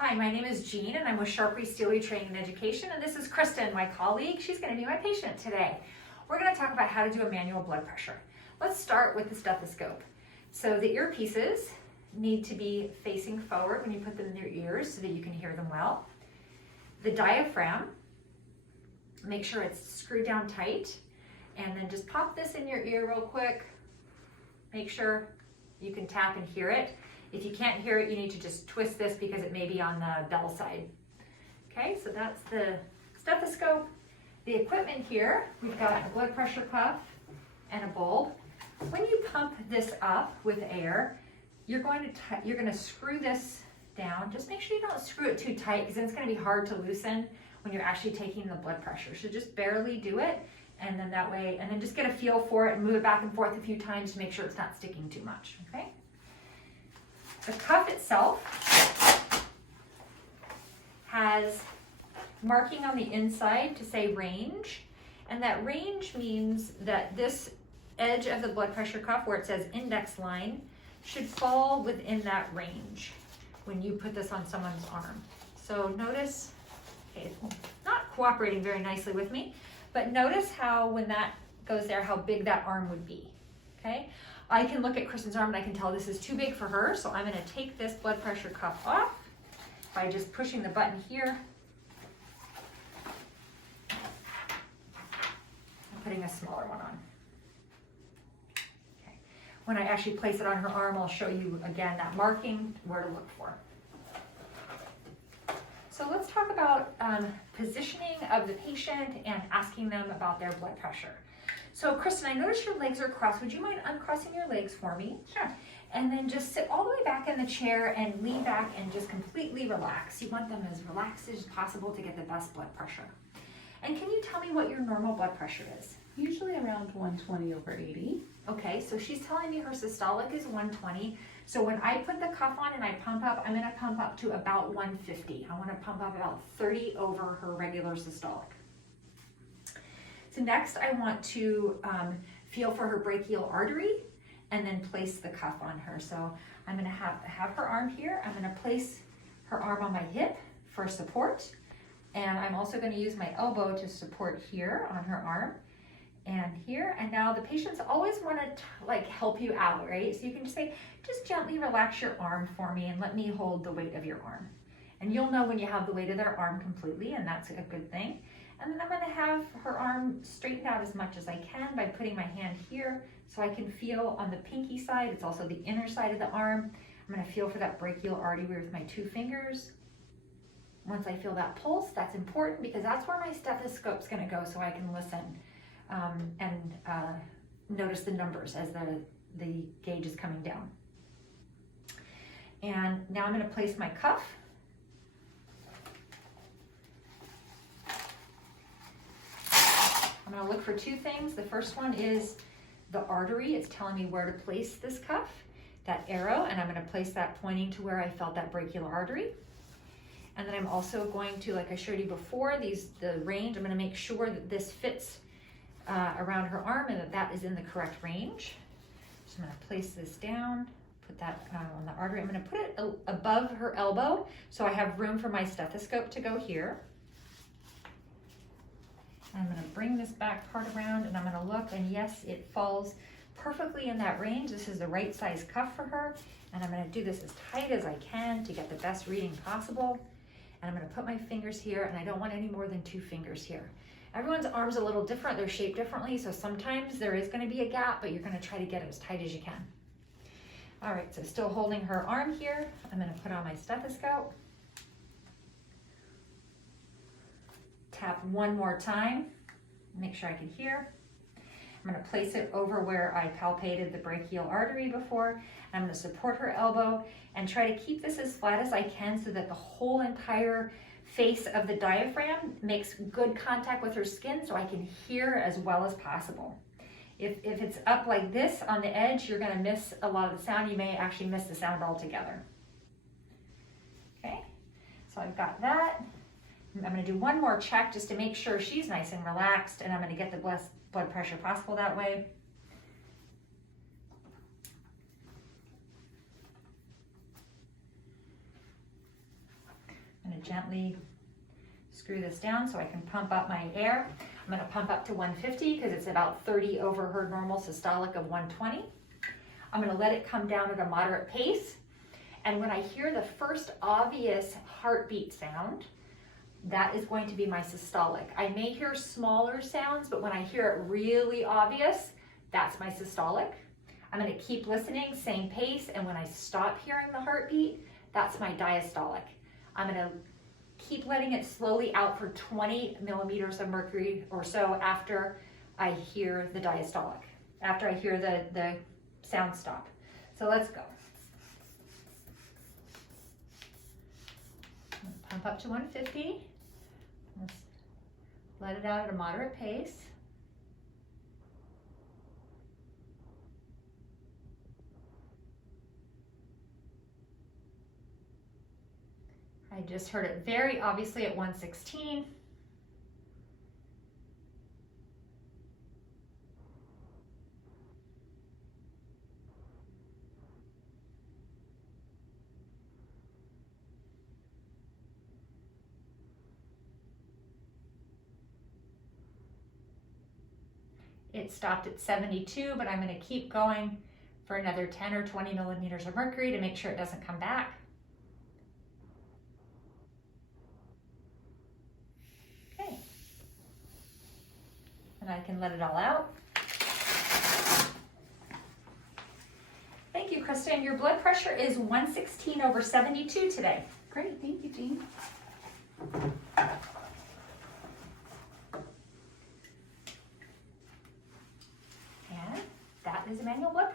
Hi, my name is Jean and I'm with Sharpie Steely Training and Education, and this is Kristen, my colleague. She's going to be my patient today. We're going to talk about how to do a manual blood pressure. Let's start with the stethoscope. So the earpieces need to be facing forward when you put them in your ears so that you can hear them well. The diaphragm, make sure it's screwed down tight, and then just pop this in your ear real quick. Make sure you can tap and hear it. If you can't hear it, you need to just twist this because it may be on the bell side. Okay, so that's the stethoscope. The equipment here, we've got a blood pressure cuff and a bulb. When you pump this up with air, you're going to screw this down. Just make sure you don't screw it too tight because then it's going to be hard to loosen when you're actually taking the blood pressure. So just barely do it, and then that way, and then just get a feel for it and move it back and forth a few times to make sure it's not sticking too much. Okay. The cuff itself has marking on the inside to say range, and that range means that this edge of the blood pressure cuff where it says index line should fall within that range when you put this on someone's arm. So notice, okay, it's not cooperating very nicely with me, but notice how when that goes there, how big that arm would be, okay? I can look at Kristen's arm and I can tell this is too big for her, so I'm gonna take this blood pressure cuff off by just pushing the button here and putting a smaller one on. Okay. When I actually place it on her arm, I'll show you again that marking, where to look for. So let's talk about positioning of the patient and asking them about their blood pressure. So Kristen, I noticed your legs are crossed. Would you mind uncrossing your legs for me? Sure. And then just sit all the way back in the chair and lean back and just completely relax. You want them as relaxed as possible to get the best blood pressure. And can you tell me what your normal blood pressure is? Usually around 120/80. Okay, so she's telling me her systolic is 120. So when I put the cuff on and I pump up, I'm gonna pump up to about 150. I wanna pump up about 30 over her regular systolic. So next I want to feel for her brachial artery and then place the cuff on her. So I'm gonna have her arm here. I'm gonna place her arm on my hip for support. And I'm also gonna use my elbow to support here on her arm and here. And now the patients always wanna help you out, right? So you can just say, just gently relax your arm for me and let me hold the weight of your arm. And you'll know when you have the weight of their arm completely, and that's a good thing. And then I'm gonna have her arm straightened out as much as I can by putting my hand here so I can feel on the pinky side. It's also the inner side of the arm. I'm gonna feel for that brachial artery with my 2 fingers. Once I feel that pulse, that's important because that's where my stethoscope's gonna go so I can listen and notice the numbers as the gauge is coming down. And now I'm gonna place my cuff. I'm gonna look for 2 things. The first one is the artery. It's telling me where to place this cuff, that arrow, and I'm gonna place that pointing to where I felt that brachial artery. And then I'm also going to, like I showed you before, the range, I'm gonna make sure that this fits around her arm and that is in the correct range. So I'm gonna place this down, put that on the artery. I'm gonna put it above her elbow so I have room for my stethoscope to go here. I'm gonna bring this back part around and I'm gonna look, and yes, it falls perfectly in that range. This is the right size cuff for her, and I'm gonna do this as tight as I can to get the best reading possible. And I'm gonna put my fingers here, and I don't want any more than 2 fingers here. Everyone's arm's a little different, they're shaped differently, so sometimes there is gonna be a gap, but you're gonna try to get it as tight as you can. All right, so still holding her arm here, I'm gonna put on my stethoscope. Tap 1 more time, make sure I can hear. I'm gonna place it over where I palpated the brachial artery before. I'm gonna support her elbow and try to keep this as flat as I can so that the whole entire face of the diaphragm makes good contact with her skin so I can hear as well as possible. If it's up like this on the edge, you're gonna miss a lot of the sound. You may actually miss the sound altogether. Okay, so I've got that. I'm gonna do 1 more check just to make sure she's nice and relaxed, and I'm gonna get the best blood pressure possible that way. gently screw this down so I can pump up my air. I'm gonna pump up to 150 because it's about 30 over her normal systolic of 120. I'm gonna let it come down at a moderate pace. And when I hear the first obvious heartbeat sound, that is going to be my systolic. I may hear smaller sounds, but when I hear it really obvious, that's my systolic. I'm gonna keep listening, same pace, and when I stop hearing the heartbeat, that's my diastolic. I'm gonna keep letting it slowly out for 20 millimeters of mercury or so after I hear the diastolic, after I hear the sound stop. So let's go. Pump up to 150. Let's let it out at a moderate pace. I just heard it very obviously at 116. It stopped at 72, but I'm going to keep going for another 10 or 20 millimeters of mercury to make sure it doesn't come back. Okay. And I can let it all out. Thank you, Kristen. Your blood pressure is 116 over 72 today. Great, thank you, Jean. And that is a manual blood